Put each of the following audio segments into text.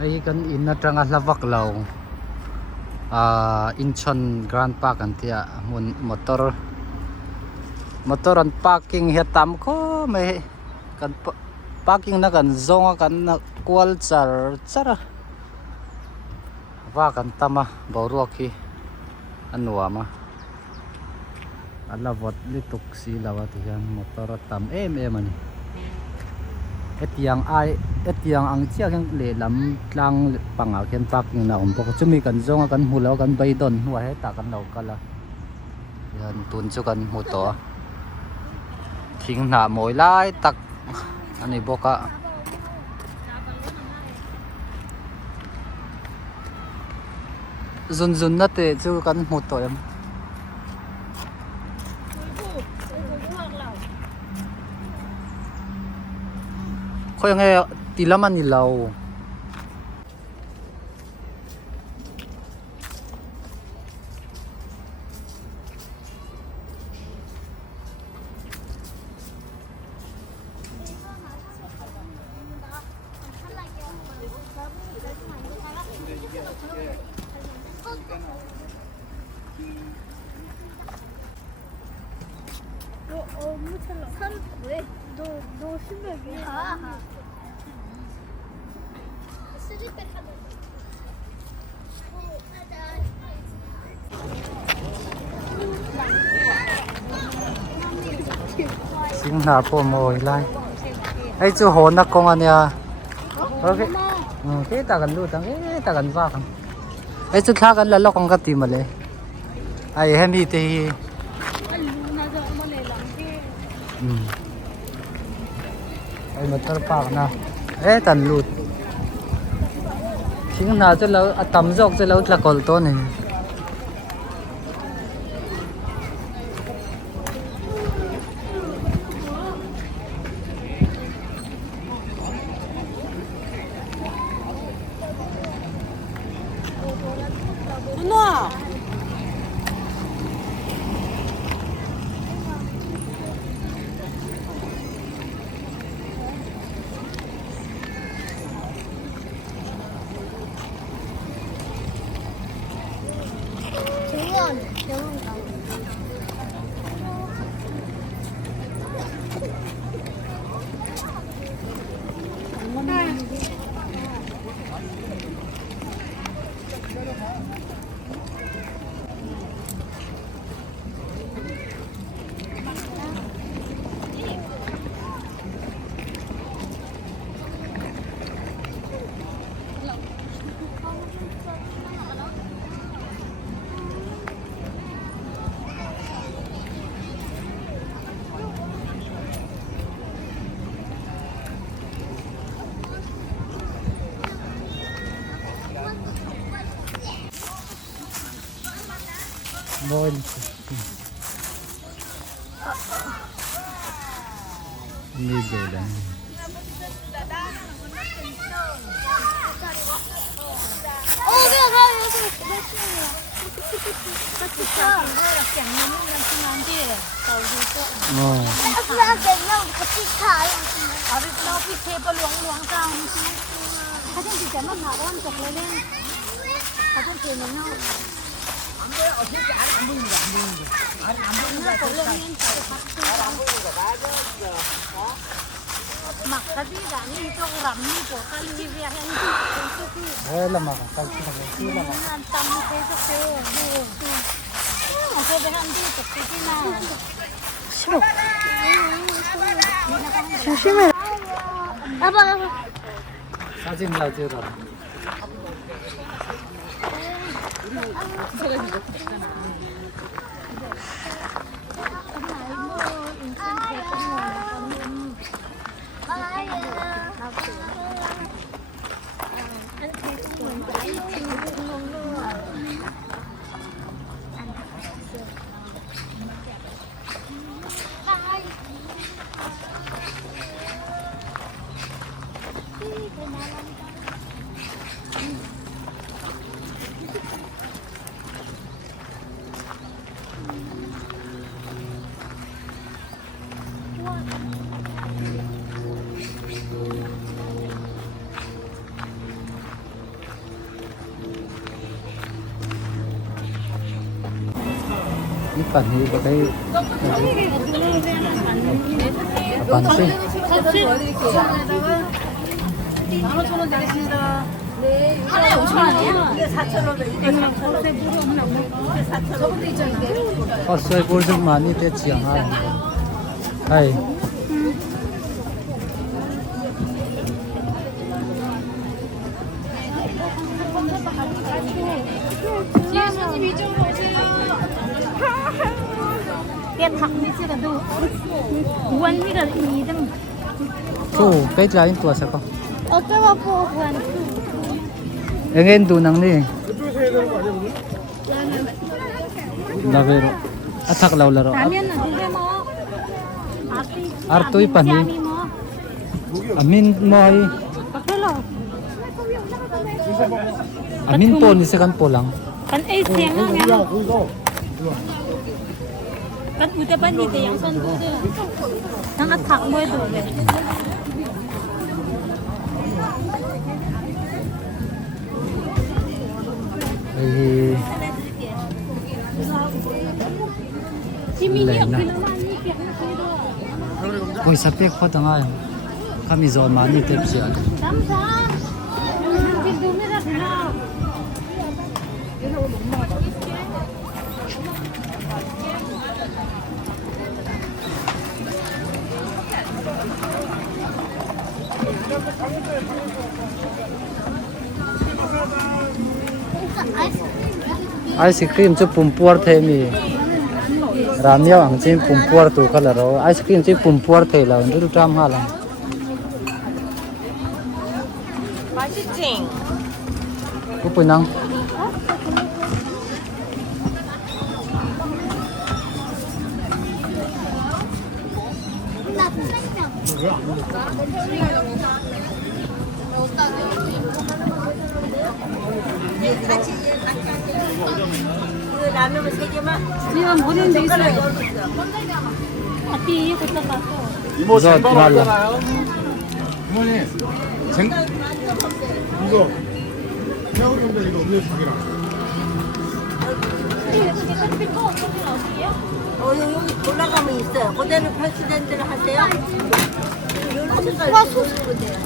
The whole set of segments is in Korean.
Ay kan ina tanga lavak law. Incheon Grand Park kan tia motor an parking hiatam ko may kan parking na kan zonga kan na kwal char wa kan tama boruaki anwa ma alavot lituk si lawat yan motor tam em ani etiang ang chia yang le lam tlang panga ken parking na umpok chumi kan zonga kan hulaw kan baidon wa heta kan law kala yan tun chu kan huto thing na moi lai tak ani boka zun na te chu kan huto em khoi nge tilaman ilaw 왜? 너 신발 위에 스리백 하나 Singapore mo lai ai chu hon na kong ania okay ke ta kan lu tang ta kan wa kan ai chu tha kan la lo kong ka ti ma le ai hem hi te hi ai motor park na tan lut sing na chu lo atam jok chu lo tla kol to ni 병원 가. Bon. Ini jalan. Mặc cái gì cả như trong rắm như của căn như vậy Eh, lama ka. Kalsi na kalsi lama. anh tâm cái cho xe mà cô bé ăn đi tập cái nào 조심해. 아빠. 사진 나지라. Ipan hiba kay pansi. 15,000원 되겠습니다. 네. 하나에 5,000원이에요? 이게 4,000원. 이게 4,000원. 이게 4,000원. 저것도 있죠, 이게. Soy purso mani te chiang ha. Hai. 지혜수님 이쪽으로 오세요. 얘 박미지가 너 원희가 2등. Tu pe lain tua sa ko. 어쩌고 보관. Engen du nang ni. Lavero. Athak law laro. 라면은 두개 먹어. Arto ipan ni. 뭐? Amin mo ay. bakelo. Amin po ni sa kan po lang. Kan ay siyang nga nga. Kan udah ban ni yang son udah. Nang attack mo ito. Ay 지민이 Lena. 옆에 많이 삐약나 koi sa pek pa tanga. Kami zon mani te chian. 남자. 지금이라 그나. Ice cream chu pumpuar the mi. Ramya ang chim pumpuar tu kala ro. Ice cream chu pumpuar the la ndu tram ha la. 맛있지? Ku punang. 그 라면은 3개만? 지금 보낸 데 있어요. 아띠 이거 갖다 놨어. 이모 저 쟁반 말라. 없잖아요. 이모님 쟁 이거 겨울이 온다 이거 음료수 2개랑 여기 올라가면 있어요. 그대로 표시된 대로 하세요. 이런 색깔 입으면 돼요.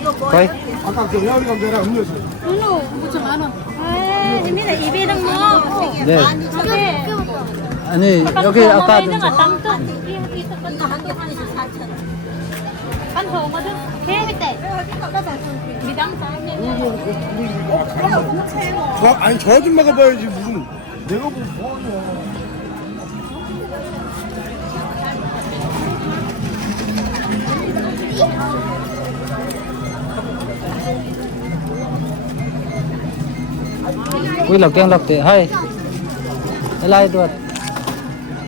이거 뭐? Koi. 아까 그 겨울이 온다랑 음료수 누누 무슨 만 원. 에, 이미는 200원 뭐. 네. 네. Ani 여기 아까 땅땅. 이거 한 개만에서 4,000원. 한 더거든. 개미때. 미당 아니 저 아줌마가 봐야지 무슨 내가 뭐하냐 Ui lộc keng lộc te hai. Lai tuat.